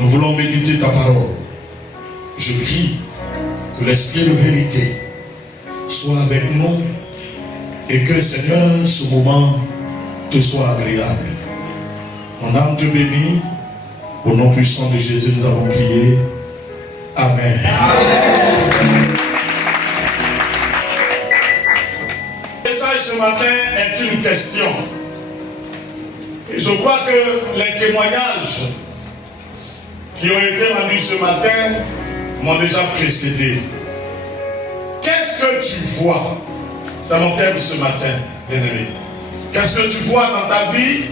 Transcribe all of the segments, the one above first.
Nous voulons méditer ta parole. Je prie que l'esprit de vérité soit avec nous et que, Seigneur, ce moment te soit agréable. Mon âme te bénit. Au nom puissant de Jésus, nous avons prié. Amen. Le message ce matin est une question. Et je crois que les témoignages qui ont été rendus ce matin m'ont déjà précédé. Qu'est-ce que tu vois? C'est mon thème ce matin, bien-aimé. Qu'est-ce que tu vois dans ta vie?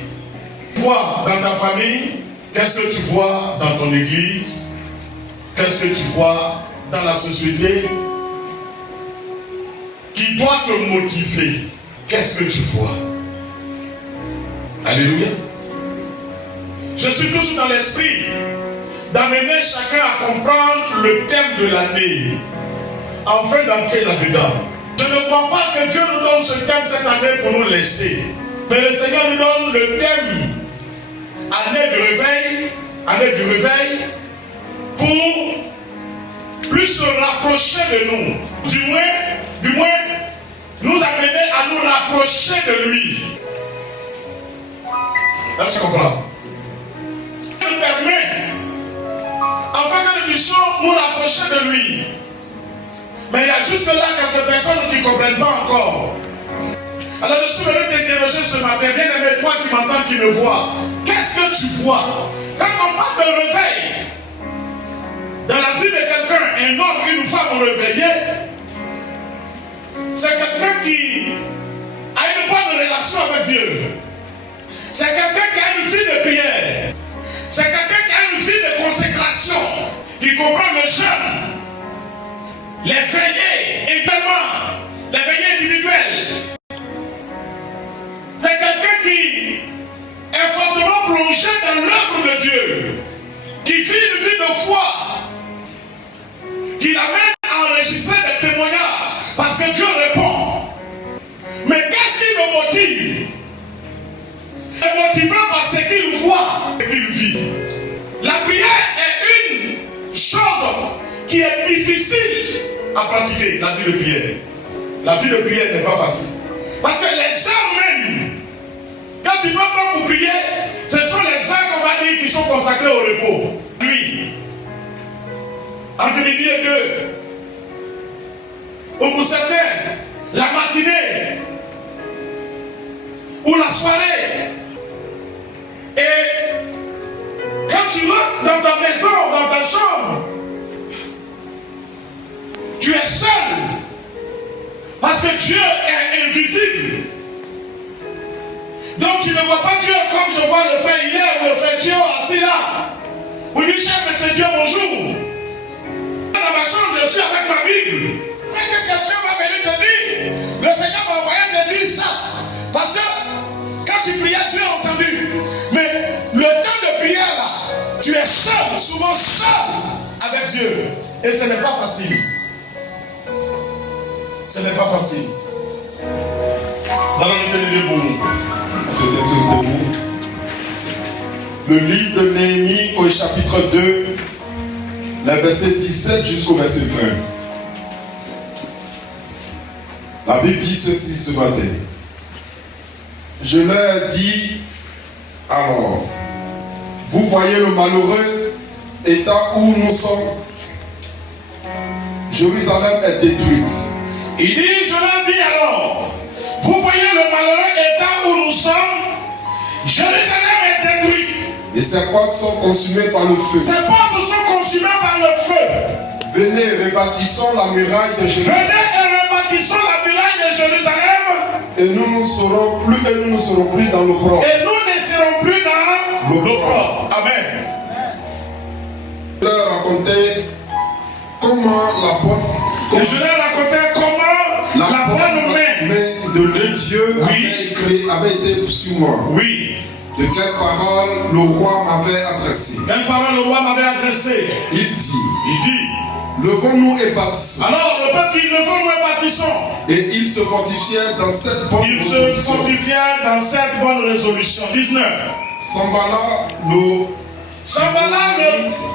Vois dans ta famille? Qu'est-ce que tu vois dans ton église? Qu'est-ce que tu vois dans la société qui doit te motiver? Qu'est-ce que tu vois? Alléluia. Je suis toujours dans l'esprit d'amener chacun à comprendre le thème de l'année, afin d'entrer là-dedans. Je ne crois pas que Dieu nous donne ce thème cette année pour nous laisser. Mais le Seigneur nous donne le thème année du réveil, pour plus se rapprocher de nous. Du moins, nous amener à nous rapprocher de lui. Est-ce que tu comprends? Il nous permet, afin que nous puissions nous rapprocher de lui. Mais il y a juste là quelques personnes qui ne comprennent pas encore. Alors je suis venu t'interroger ce matin, bien aimé, toi qui m'entends, qui me vois. Qu'est-ce que tu vois? Quand on parle de réveil, dans la vie de quelqu'un, un homme, une femme réveillée, c'est quelqu'un qui a une bonne relation avec Dieu. C'est quelqu'un qui a une vie de prière. C'est quelqu'un qui a une vie de consécration, qui comprend le jeûne, les veillées également, les veillées individuelles. C'est quelqu'un qui est fortement plongé dans l'œuvre de Dieu, qui vit une vie de foi, qui l'amène à enregistrer des témoignages, parce que Dieu répond. Mais qu'est-ce qui le motive? Il est motivé par ce qu'il voit, ce qu'il vit. La prière est une chose qui est difficile à pratiquer, la vie de prière. La vie de prière n'est pas facile. Parce que les gens même, quand ils doivent prendre pour prier, ce sont les heures qu'on va dire qui sont consacrés au repos. Nuit, entre midi et 2. Ou pour certains, la matinée, ou la soirée. Et quand tu rentres dans ta maison, dans ta chambre, tu es seul. Parce que Dieu est invisible. Donc tu ne vois pas Dieu comme je vois le frère hier ou le frère Dieu assis là. Vous dites, cher monsieur Dieu, bonjour. Dans ma chambre, je suis avec ma Bible. Mais que quelqu'un va venir te dire, le Seigneur m'a envoyé te dire ça. Parce que quand tu priais, Dieu a entendu. Mais le temps de prière là, tu es seul, souvent seul avec Dieu. Et ce n'est pas facile. Ce n'est pas facile. Nous allons nous tenir debout. On se tient tous debout. Le livre de Néhémie au chapitre 2, les versets 17 jusqu'au verset 20. La Bible dit ceci ce matin. Je leur dis alors, vous voyez le malheureux état où nous sommes. Jérusalem est détruite. Il dit, je leur dis alors, vous voyez le malheureux état où nous sommes, Jérusalem est détruite. Et ses portes sont consumées par le feu. Ses portes sont consumées par le feu. Venez, rebâtissons la muraille de Jérusalem. Venez et rebâtissons la muraille de Jérusalem. Et nous ne serons plus dans l'opprobre. Et nous ne serons plus dans l'opprobre. Amen. Je leur racontais comment la bonne. Je leur racontais comment la bonne main de Dieu avait été sur moi. Oui. De quelle parole le roi m'avait adressé? Quelle parole le roi m'avait adressé? Il dit. Levons-nous et bâtissons. Alors le peuple dit, levons-nous et bâtissons. Et il se fortifiait dans cette bonne résolution. Il se fortifiait dans cette bonne résolution. 19. Sanballat le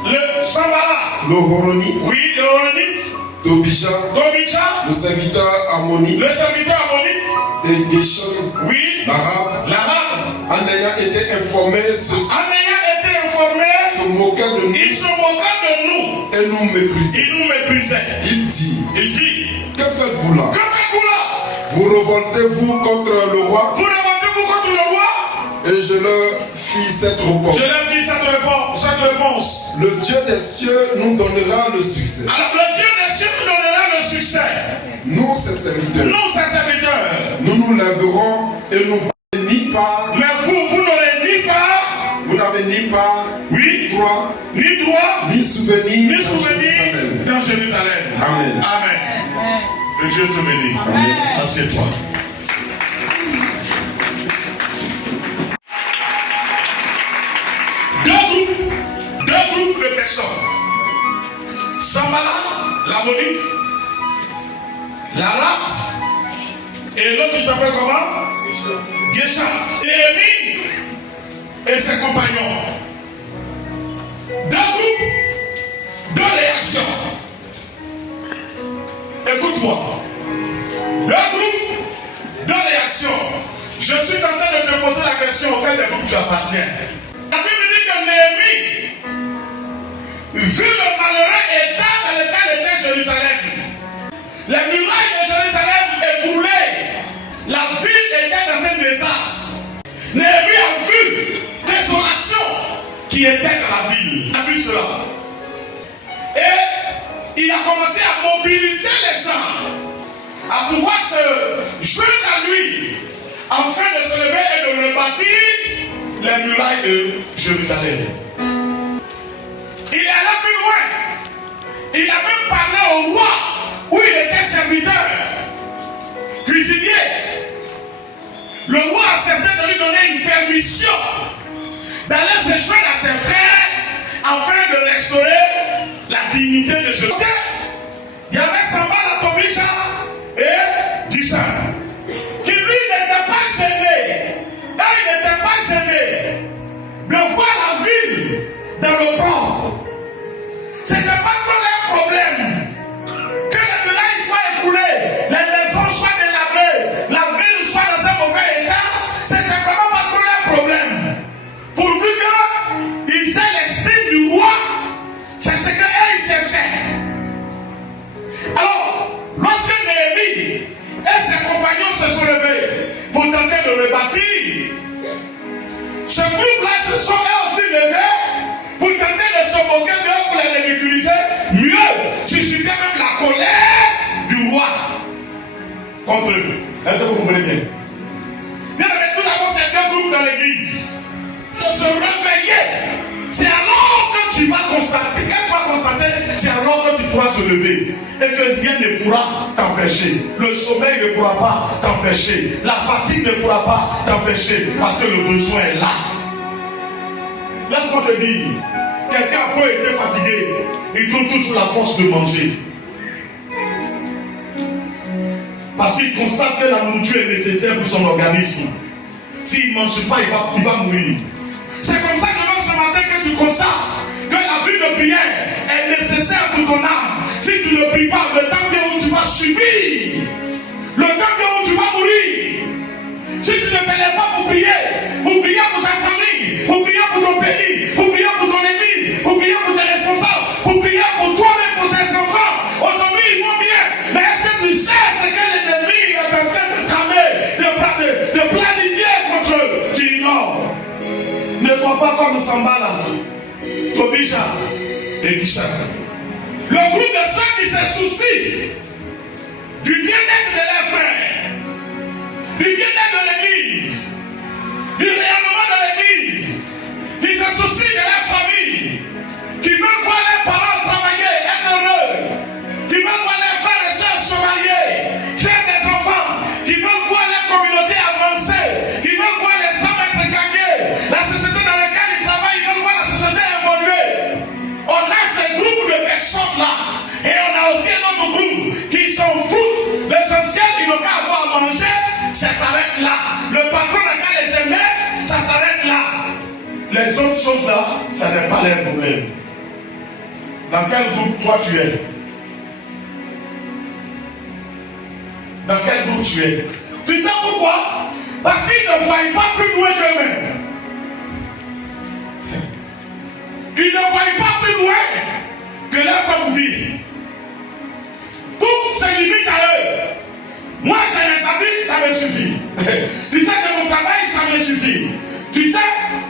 le Sambala, le Horonite, oui, le Horonite, Tobija, le serviteur ammonite, et Geshon, oui, l'arabe, en ayant été informé, se moquait de nous, il se moqua de nous et nous méprisait. Il nous méprisait. Il dit, que faites-vous là? Vous révoltez-vous contre le roi? Et je leur fis cette réponse. Le Dieu des cieux nous donnera le succès. Alors le Dieu des cieux nous donnera le succès. Nous, ses serviteurs. Nous lèverons et nous ni part. Mais vous n'aurez ni part. Vous n'avez ni part, oui, ni droit, ni souvenir dans Jérusalem. Amen. Amen. Que Dieu te bénisse. Amen. Assieds-toi. Deux groupes de personnes. Sambala, l'ammonite, l'arabe, et l'autre qui s'appelle comment? Gesha. Néhémie et ses compagnons. Deux groupes, deux réactions. Écoute-moi. Deux groupes, deux réactions. Je suis tenté de te poser la question auquel des groupes tu appartiens. La Bible dit que Néhémie, vu le malheureux état dans lequel était Jérusalem, les murailles de Jérusalem écroulées, la ville était dans un désastre. Néhémie a vu désolation qui était dans la ville. Il a vu cela. Et il a commencé à mobiliser les gens à pouvoir se joindre à lui afin de se lever et de rebâtir les murailles de Jérusalem. Il est allé plus loin. Il a même parlé au roi où il était serviteur, cuisinier. Le roi a accepté de lui donner une permission d'aller se joindre à ses frères afin de restaurer la dignité de Jérusalem. Il y avait Sambala, Tobija et Dishan qui lui n'était pas gêné. Là, il n'était pas gêné de voir la ville dans le port. Ce n'était pas trop leur problème que les murailles soient écoulées, les maisons soient délabrées, la ville soit dans un mauvais état. C'était vraiment pas trop leur problème. Pourvu qu'ils aient l'estime du roi, c'est ce qu'ils cherchaient. Alors, lorsque Néhémie et ses compagnons se sont levés pour tenter de rebâtir, ce groupe-là se sont eux aussi levés pour tenter de se moquer d'eux, pour les ridiculiser, mieux, susciter même la colère du roi contre eux. Est-ce que vous comprenez bien? Bien, nous avons ces deux groupes dans l'église. De se réveiller. C'est alors que tu vas constater, c'est alors que tu pourras te lever et que rien ne pourra t'empêcher. Le sommeil ne pourra pas t'empêcher. La fatigue ne pourra pas t'empêcher parce que le besoin est là. Laisse-moi te dire, quelqu'un peut être fatigué, il trouve toujours la force de manger. Parce qu'il constate que la nourriture est nécessaire pour son organisme. S'il ne mange pas, il va mourir. C'est comme ça que ce matin que tu constates que la vie de prière est nécessaire pour ton âme. Si tu ne pries pas, le temps où tu vas subir, le temps où tu vas mourir. Si tu ne te lèves pas pour prier pour ta famille, pour prier pour ton pays, pour prier pour ton église, pour prier pour tes responsables, pour prier pour toi-même, pour tes enfants, aujourd'hui ils vont bien. Mais est-ce que tu sais ce que l'ennemi est en train de tramer, de planifier contre eux? Dis non. Ne sois pas comme Sambala, Tobija et Dishan. Le groupe de ceux qui se soucient du bien-être de leurs frères, du bien-être de l'église, du rayonnement de l'église, qui se soucient de leur famille, qui veulent voir leurs parents travailler, être heureux, qui veulent voir leurs frères et sœurs se marier, faire des enfants, qui veulent voir leur communauté avancer, qui veulent voir les hommes être gagnés, la société dans laquelle ils travaillent, ils veulent voir la société évoluer. On a ces groupes de personnes-là, et on a aussi un autre groupe qui s'en foutent. L'essentiel, ils n'ont qu'à avoir à manger, ça s'arrête là. Le patron n'a qu'à les aimer, ça s'arrête là. Les autres choses là, ça n'est pas leur problème. Dans quel groupe toi tu es? Dans quel groupe tu es? Tu sais pourquoi? Parce qu'ils ne voient pas plus loin qu'eux-mêmes. Ils ne voient pas plus loin que leur propre vie. Tout se limite à eux. Moi, j'ai mes amis, ça me suffit. Tu sais que mon travail, ça me suffit. Tu sais,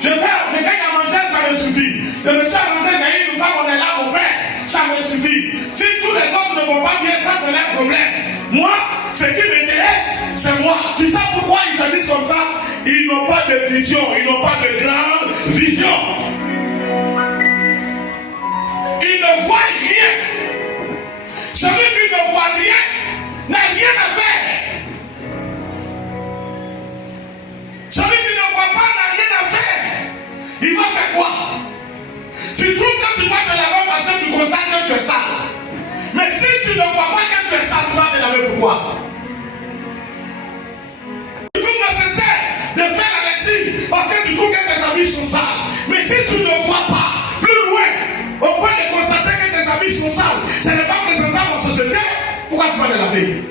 je gagne à manger, ça me suffit. Je me suis arrangé, j'ai eu une femme, on est là, mon frère, ça me suffit. Si tous les autres ne vont pas bien, ça c'est leur problème. Moi, ce qui m'intéresse, c'est moi. Tu sais pourquoi ils agissent comme ça? Ils n'ont pas de vision, ils n'ont pas de grande vision. Ils ne voient rien. Celui qui ne voit rien n'a rien à faire. Celui qui ne voit pas n'a rien à faire. Il va faire quoi? Tu trouves que tu vas te laver parce que tu constates que tu es sale. Mais si tu ne vois pas que tu es sale, tu vas te laver pourquoi? Tu trouves nécessaire de faire la lessive parce que tu trouves que tes habits sont sales. Mais si tu ne vois pas plus loin, au point de constater que tes habits sont sales, ce n'est pas présentable en société, pourquoi tu vas te laver?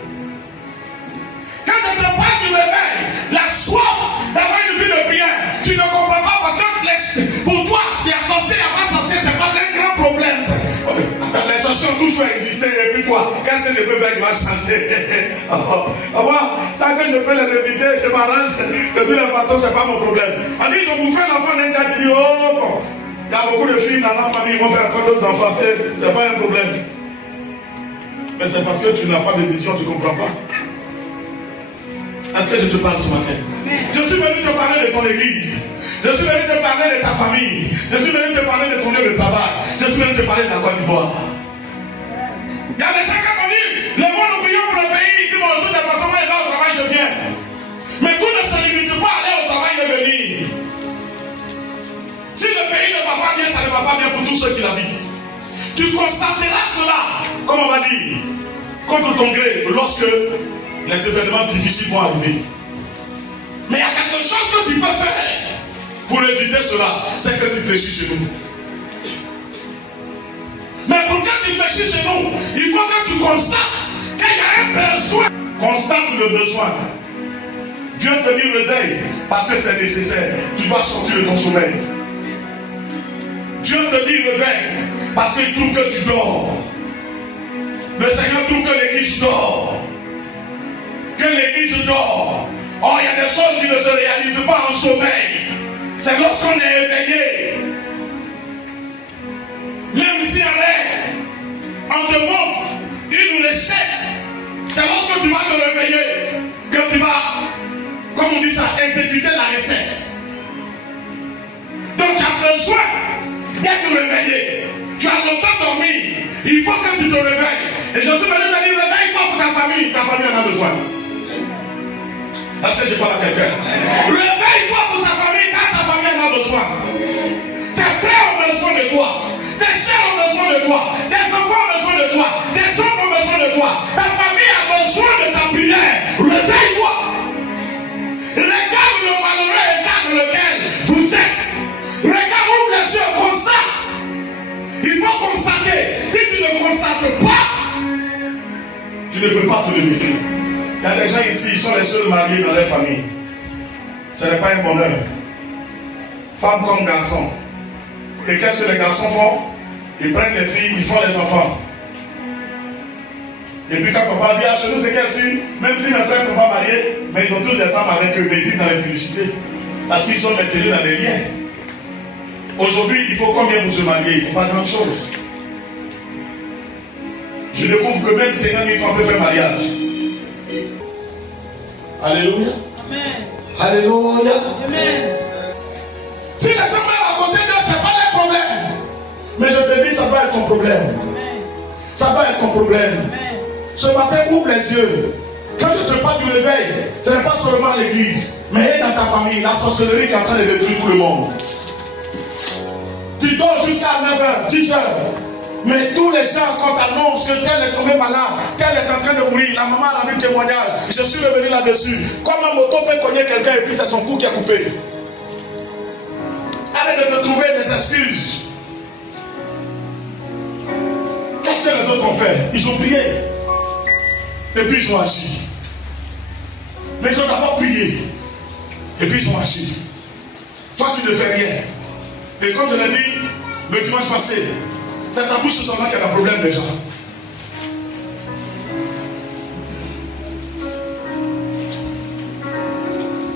Quand je te parle du réveil, la soif d'avoir une vie de prière, tu ne comprends pas parce que pour toi, il y a sorcier, il n'y a pas sorcier, c'est pas un grand problème. Les sorciers ont toujours existé, et puis quoi? Qu'est-ce que je peux faire qui va changer? Moi, tant que je peux les éviter, je m'arrange. De toute façon, c'est pas mon problème. On dit, ils ont bouffé l'enfant d'un gars qui dit, oh bon, il y a beaucoup de filles dans ma famille, ils vont faire encore d'autres enfants, c'est pas un problème. Mais c'est parce que tu n'as pas de vision, tu ne comprends pas. Est-ce que je te parle ce matin? Je suis venu te parler de ton église. Je suis venu te parler de ta famille. Je suis venu te parler de ton lieu de travail. Je suis venu te parler de la Côte d'Ivoire. Il y a des gens qui ont dit, lèvons nous prions pour le pays. Ils disent, bon, de toute façon, moi, il va au travail, je viens. Mais tout ne se limite pas à aller au travail et venir. Si le pays ne va pas bien, ça ne va pas bien pour tous ceux qui l'habitent. Tu constateras cela, comme on va dire, contre ton gré, lorsque les événements difficiles vont arriver. Mais il y a quelque chose que tu peux faire pour éviter cela, c'est que tu fléchis chez nous. Mais pour que tu fléchis chez nous, il faut que tu constates qu'il y a un besoin. Constate le besoin. Dieu te dit réveille parce que c'est nécessaire. Tu dois sortir de ton sommeil. Dieu te dit réveille parce qu'il trouve que tu dors. Le Seigneur trouve que l'église dort. Que l'église dort. Oh, il y a des choses qui ne se réalisent pas en sommeil. C'est lorsqu'on est éveillé. Même si on te montre une recette, c'est lorsque tu vas te réveiller que tu vas, comme on dit ça, exécuter la recette. Donc tu as besoin d'être réveillé. Tu as longtemps dormi. Il faut que tu te réveilles. Et je suis venu te dire, réveille-toi pour ta famille. Ta famille en a besoin. Est-ce que je parle à quelqu'un? Réveille-toi pour ta famille, car ta famille en a besoin. Tes frères ont besoin de toi. Tes chers ont besoin de toi. Tes enfants ont besoin de toi. Tes hommes ont besoin de toi. Ta famille a besoin de ta prière. Réveille-toi. Regarde le malheureux état dans lequel vous êtes. Regarde, ouvre les yeux, constate. Il faut constater. Si tu ne constates pas, tu ne peux pas te lever. Il y a des gens ici, ils sont les seuls mariés dans leur famille. Ce n'est pas un bonheur. Femmes comme garçons. Et qu'est-ce que les garçons font? Ils prennent les filles, ils font les enfants. Et puis quand papa dit, ah, chez nous c'est qu'elles sont, même si mes frères ne sont pas mariés, mais ils ont tous des femmes avec eux, mais ils vivent dans la publicité. Parce qu'ils sont maintenus dans les liens. Aujourd'hui, il faut combien pour se marier? Il ne faut pas grand chose. Je découvre que même 50 000 femmes peuvent faire mariage. Alléluia. Amen. Alléluia. Amen. Si les gens m'ont raconté Dieu, ce n'est pas leur problème. Mais je te dis, ça doit être ton problème. Amen. Ça doit être ton problème. Amen. Ce matin, ouvre les yeux. Quand je te parle du réveil, ce n'est pas seulement l'église, mais dans ta famille, la sorcellerie qui est en train de détruire tout le monde. Tu dors jusqu'à 9h, 10h. Mais tous les gens, quand t'annoncent que tel est tombé malade, tel est en train de mourir, la maman a rendu témoignage, je suis revenu là-dessus. Comme un moto peut cogner quelqu'un et puis c'est son cou qui est coupé. Arrête de te trouver des excuses. autres ont fait? Ils ont prié. Et puis ils ont agi. Mais ils ont d'abord prié. Et puis ils ont agi. Toi, tu ne fais rien. Et comme je l'ai dit le dimanche passé, c'est ta bouche seulement qui a un problème déjà.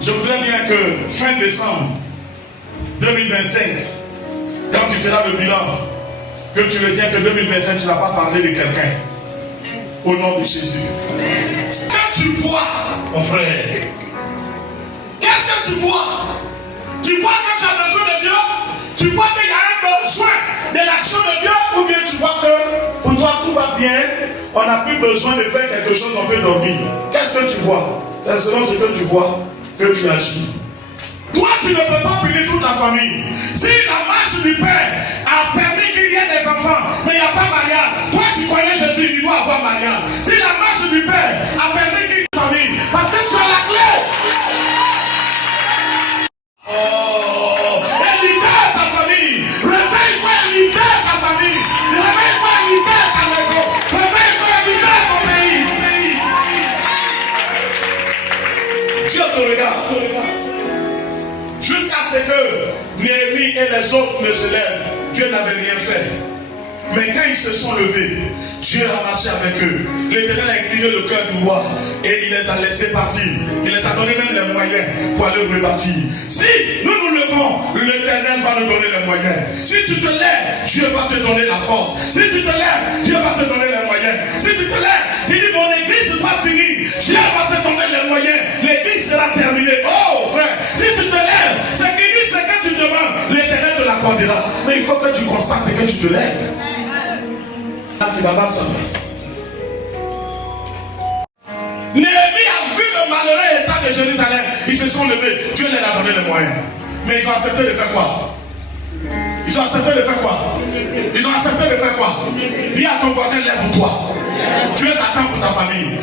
Je voudrais bien que fin décembre 2025, quand tu feras le bilan, que tu retiens que 2025, tu n'as pas parlé de quelqu'un. Au nom de Jésus. Quand tu vois, mon frère, qu'est-ce que tu vois? Tu vois que tu as besoin de Dieu? Tu vois qu'il y a un besoin de l'action de Dieu? Ou bien tu vois que pour toi tout va bien, on n'a plus besoin de faire quelque chose, on peut dormir. Qu'est-ce que tu vois? C'est selon ce que tu vois que tu agis. Toi, tu ne peux pas punir toute la famille. Si la marche du Père a permis qu'il y ait des enfants, mais il n'y a pas mariage, toi tu connais Jésus, il doit avoir mariage. Si la marche du Père a permis qu'il y ait une famille, parce que tu as la clé. Oh, et libère ta famille. Réveille-toi et libère ta famille. Réveille-toi et libère ta maison. Réveille-toi et libère ton pays. Dieu te regarde. Jusqu'à ce que Néhémie et les autres ne se lèvent, Dieu n'avait rien fait. Mais quand ils se sont levés, Dieu a marché avec eux. L'Éternel a incliné le cœur du roi et il les a laissés partir. Il les a donné même les moyens pour aller rebâtir. Si nous nous levons, l'Éternel va nous donner les moyens. Si tu te lèves, Dieu va te donner la force. Si tu te lèves, Dieu va te donner les moyens. Si tu te lèves, tu dis mon église n'est pas finie, Dieu va te donner les moyens. L'église sera terminée. Oh frère, si tu te lèves, ce qu'il dit, c'est que tu demandes, l'Éternel te l'accordera. Mais il faut que tu constates que tu te lèves. Néhémie a vu le malheureux état de Jérusalem. Ils se sont levés. Dieu leur a donné les moyens. Mais ils ont accepté de faire quoi? Ils ont accepté de faire quoi? Ils ont accepté de faire quoi? Dis à ton voisin, lève-toi. Dieu t'attend pour ta famille.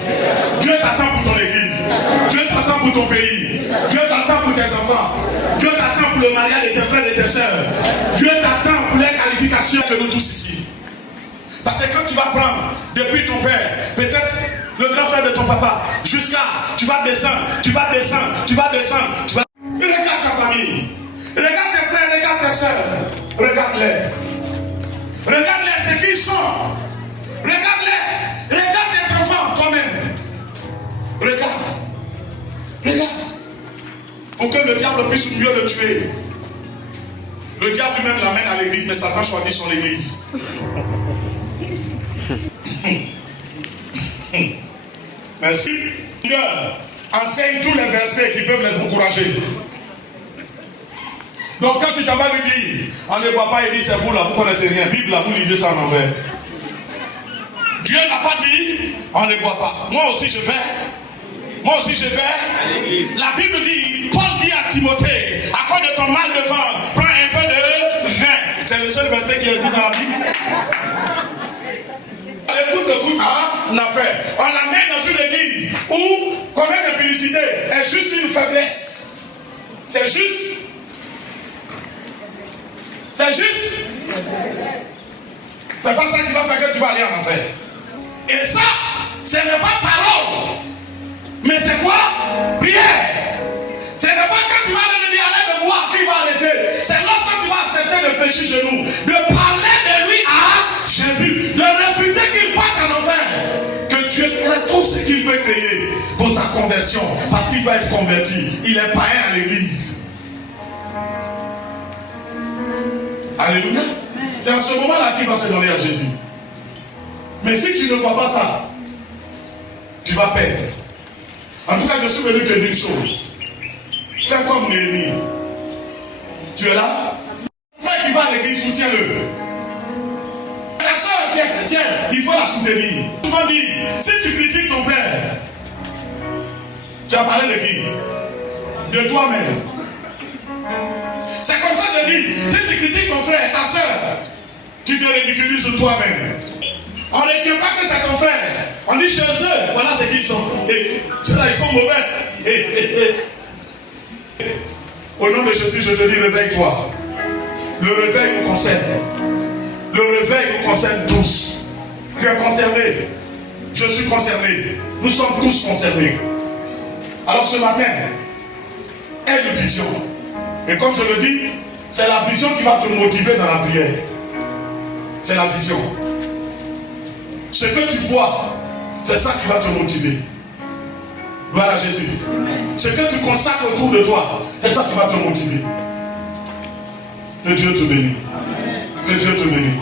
Dieu t'attend pour ton église. Dieu t'attend pour ton pays. Dieu t'attend pour tes enfants. Dieu t'attend pour le mariage de tes frères et tes sœurs. Dieu t'attend pour les qualifications que nous tous ici. Parce que quand tu vas prendre depuis ton père, peut-être le grand frère de ton papa, jusqu'à, tu vas descendre, tu vas descendre, tu vas descendre, tu vas... Regarde ta famille, regarde tes frères, regarde tes soeurs, regarde-les. Regarde-les, ce qu'ils sont. Regarde-les, regarde tes enfants toi-même. Regarde. Pour que le diable puisse mieux le tuer. Le diable lui-même l'amène à l'église, mais Satan choisit son église. Merci. Dieu enseigne tous les versets qui peuvent les encourager. Donc quand tu t'en vas lui dire, on ne boit pas, il dit c'est vous là, vous ne connaissez rien. Bible là, vous lisez ça en envers. Dieu n'a pas dit, on ne boit pas. Moi aussi je vais. La Bible dit, Paul dit à Timothée, à cause de ton mal de ventre, prends un peu de vin. C'est le seul verset qui existe dans la Bible. Écoute, on a fait. On l'amène dans une église où commettre la publicité est juste une faiblesse. C'est juste. C'est pas ça qui va faire que tu vas aller en enfer. Et ça, ce n'est pas parole. Mais c'est quoi? Prière. Ce n'est pas quand tu vas aller lui dire, arrête de voir qui va arrêter. C'est lorsque tu vas accepter de pécher chez nous, de parler de lui à Jésus, de refuser qu'il parte en enfer, que Dieu crée tout ce qu'il peut créer pour sa conversion, parce qu'il va être converti. Il est païen à l'église. Alléluia. C'est en ce moment-là qu'il va se donner à Jésus. Mais si tu ne vois pas ça, tu vas perdre. En tout cas, je suis venu te dire une chose. Fais comme Néhémie. Tu es là? Frère qui va à l'église, soutiens-le. La soeur qui est chrétienne, il faut la soutenir. Souvent dit, si tu critiques ton père, tu as parlé de qui? De toi-même. C'est comme ça que je dis, si tu critiques ton frère, ta soeur, tu te ridiculises sur toi-même. On ne tient pas que c'est ton frère. On dit chez eux, voilà ce qu'ils sont. Et ceux-là, ils sont mauvais. Au nom de Jésus, je te dis, réveille-toi. Le réveil nous concerne. Le réveil nous concerne tous. Tu es concerné. Je suis concerné. Nous sommes tous concernés. Alors ce matin, aie une vision. Et comme je le dis, c'est la vision qui va te motiver dans la prière. C'est la vision. Ce que tu vois, c'est ça qui va te motiver. Gloire à Jésus. Ce que tu constates autour de toi, c'est ça qui va te motiver. Que Dieu te bénisse. Que Dieu te bénisse.